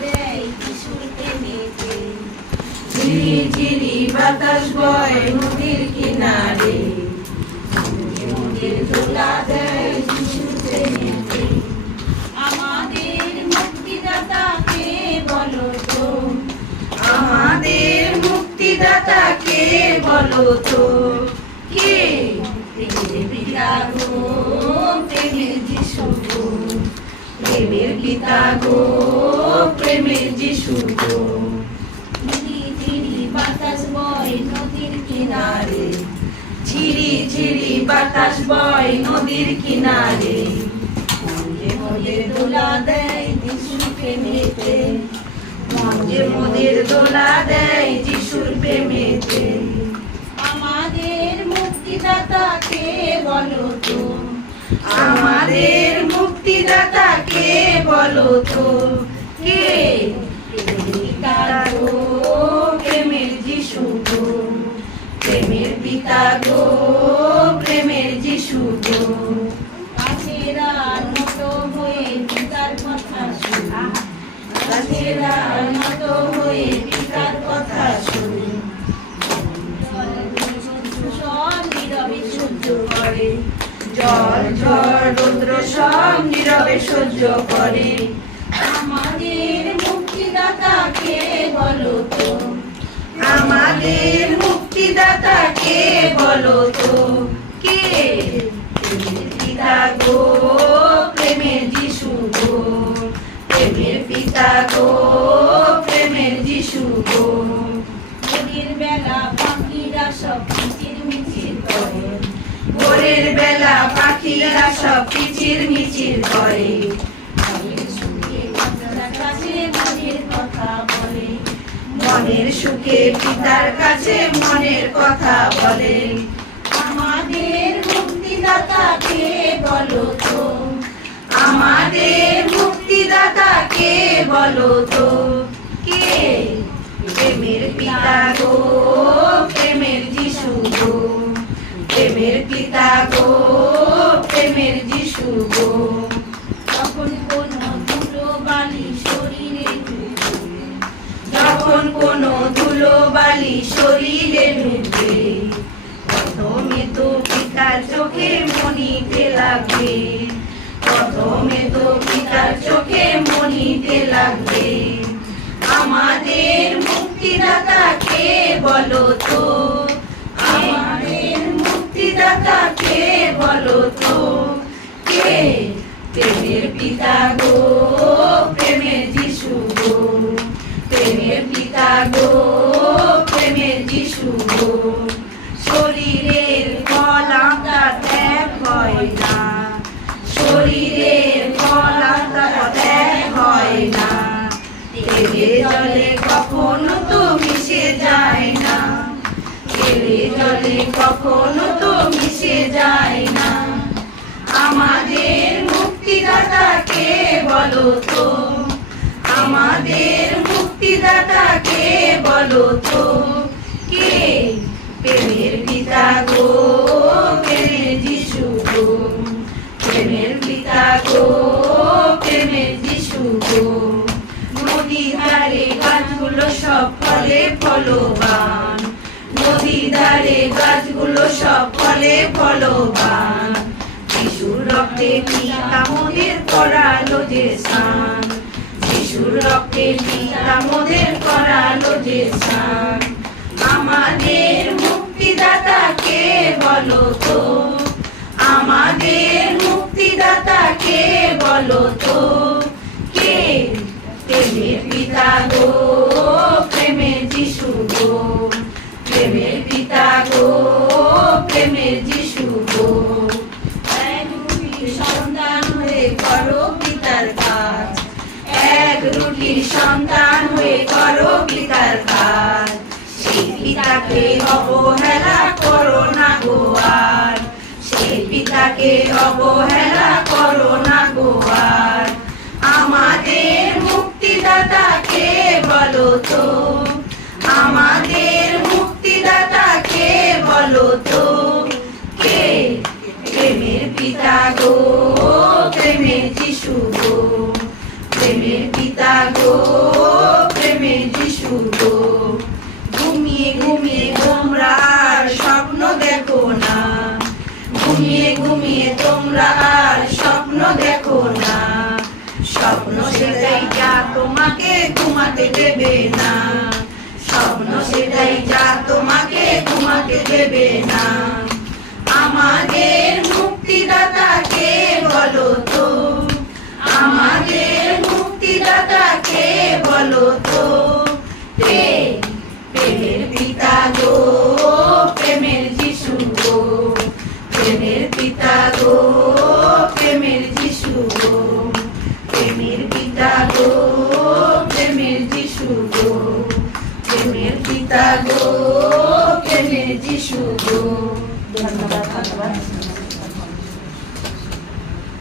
দেয় যিশুর প্রেমেতে। ঝিরি ঝিরি বাতাস বয় নদীর কিনারে, মোদের দোলা দেয় যিশুর প্রেমেতে। আমাদের মুক্তিদাতা কে বলো তো, আমাদের মুক্তিদাতা কে বলো তো, কে? প্রেমের পিতা গো, প্রেমের যিশু গো, প্রেমের পিতা গো, প্রেমের যিশু গো। ঝিরি ঝিরি বাতাস বয় নদীর কিনারে, ঝিরি ঝিরি বাতাস বয় নদীর কিনারে, মোদের দোলা দেয় যিশুর প্রেমেতে, মোদের দোলা দেয় যিশুর প্রেমেতে। আমাদের মুক্তিদাতা কে বলো তো, আমাদের মুক্তিদাতা কে বলো তো, কে? প্রেমের পিতা গো, প্রেমের যিশু গো, প্রেমের পিতা গো, প্রেমের যিশু গো। কাছেরা নত হয়ে পিতার কথা শুনি, কাছেরা নত হয়ে পিতার কথা শুনি। সব নীরবে সহ্য করে, জল ঝড় রৌদ্র সব নীরবে সহ্য করে। আমাদের মুক্তিদাতা কে বলো তো, আমাদের মুক্তিদাতা কে বলো তো, কে? প্রেমের পিতা গো, প্রেমের যিশু গো, প্রেমের পিতা গো, প্রেমের যিশু গো। ভোরের বেলা পাখিরা সব কিচির মিচির করে, ভোরের বেলা পাখিরা সব কিচির মিচির করে। মনের সুখে পিতার কাছে মনের কথা বলে, মনের সুখে পিতার কাছে মনের কথা বলে। আমাদের মুক্তিদাতা কে বলো তো, আমাদের মুক্তিদাতা কে বলো তো, কে? প্রেমের পিতা গো, প্রেমের যিশু গো, প্রেমের পিতা গো, প্রেমের যিশু গো। যখন কোনো ধুলো বালি শরীরে ঢুকবে, যখন কোনো ধুলো বালি শরীরে ঢুকবে, প্রথমে তো পিতার চোখে মনিতে লাগবে, প্রথমে তো পিতার চোখে মনিতে লাগবে। আমাদের মুক্তিদাতা কে বলো তো, আমাদের মুক্তিদাতা কে বলো তো, কে? প্রেমের পিতা গো, প্রেমের যিশু গো, প্রেমের পিতা গো, প্রেমের যিশু গো। শরীরের কলাটা ত্যাগ হয় না, শরীরের কলাটা ত্যাগ হয় না, তেলে জলে কখনো তো মিশে যায় না, তেলে জলে কখনো তো মিশে যায় না। আমাদের মুক্তিদাতা কে বলো তো, আমাদের মুক্তিদাতা কে বলো তো, কে? প্রেমের পিতা গো, প্রেমের যিশু গো, প্রেমের পিতা গো, প্রেমের যিশু গো। নদী ধারে গাছগুলো সব ফলে ফলবান, নদী ধারে গাছগুলো সব ফলে ফলবান। যিশুর রক্তে পিতা মোদের করালো যে স্নান, যিশুর রক্তে পিতা মোদের করালো যে স্নান। আমাদের মুক্তিদাতা কে বলো তো, আমাদের মুক্তিদাতা কে বলো তো, কে? প্রেমের পিতা গো, প্রেমের যিশু গো, প্রেমের পিতা গো, প্রেমের যিশু গো। এক রুটির সন্তান হয়ে করো পিতার কাজ, এক রুটির সন্তান হয়ে করো পিতার কাজ। সেই পিতাকে অবহেলা করো না গো আর, সেই পিতাকে অবহেলা করো না গো আর। আমাদের মুক্তিদাতা কে বলো তো, আমাদের মুক্তিদাতা কে বলো তো, কে? প্রেমের পিতা গো, প্রেমের যিশু গো, প্রেমের পিতা গো, প্রেমের যিশু গো। ঘুমিয়ে ঘুমিয়ে তোমরা আর স্বপ্ন দেখো না, ঘুমিয়ে ঘুমিয়ে তোমরা আর স্বপ্ন দেখো না। স্বপ্ন সেটাই যা তোমাকে ঘুমাতে দেবে না, স্বপ্ন সেটাই যা তোমাকে ঘুমাতে দেবে না। আমাদের মুক্তিদাতা কে বলো তো, আমাদের মুক্তিদাতা কে বলো তো।